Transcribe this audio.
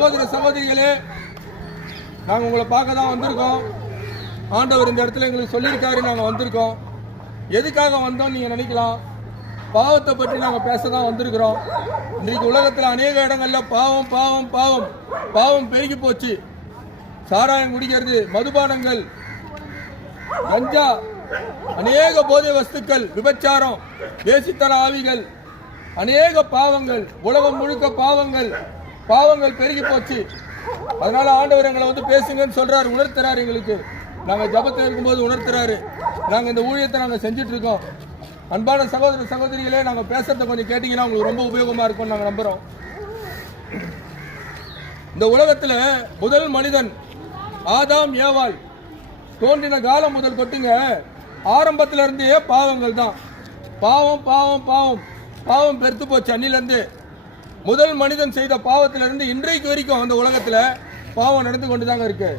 சகோதர சகோதரிகளே, நாங்கள் உங்களை பார்க்க தான் வந்திருக்கோம். ஆண்டவர் இந்த இடத்துல எங்களுக்கு சொல்லியிருக்காரு, நாங்கள் வந்திருக்கோம். எதுக்காக வந்தோம் நீங்கள் நினைக்கலாம். பாவத்தை பற்றி நாங்கள் பேச தான் வந்திருக்கிறோம். இன்றைக்கு உலகத்தில் அநேக இடங்களில் பாவம் பாவம் பாவம் பாவம் பெருகி போச்சு. சாராயம் குடிக்கிறது, மதுபானங்கள், கஞ்சா, அநேக போதை வஸ்துக்கள், விபச்சாரம், வேசித்தன ஆவிகள், அநேக பாவங்கள், உலகம் முழுக்க பாவங்கள் பெருகி போச்சு. அதனால ஆண்டவர் எங்களை வந்து பேசுங்கன்னு சொல்றாரு, உணர்த்துறாரு. எங்களுக்கு நாங்க ஜபத்தில் இருக்கும்போது உணர்த்துறாரு. நாங்க இந்த ஊழியத்தை நாங்க செஞ்சுட்டு இருக்கோம். அன்பான சகோதர சகோதரிகளே, நாங்க பேசுறத கொஞ்சம் கேட்டீங்கன்னா உங்களுக்கு ரொம்ப உபயோகமா இருக்கும் நாங்க நம்புறோம். இந்த உலகத்துல முதல் மனிதன் ஆதாம் ஏவாள் தோன்றின காலம் முதல் கொட்டுங்க, ஆரம்பத்துல இருந்தே பாவங்கள் தான். பாவம் பாவம் பாவம் பாவம் பெருத்து போச்சு. அன்னிலிருந்து முதல் மனிதன் செய்த பாவத்திலிருந்து இன்றைக்கு வரைக்கும் அந்த உலகத்துல பாவம் நடந்து கொண்டுதாங்க இருக்கு.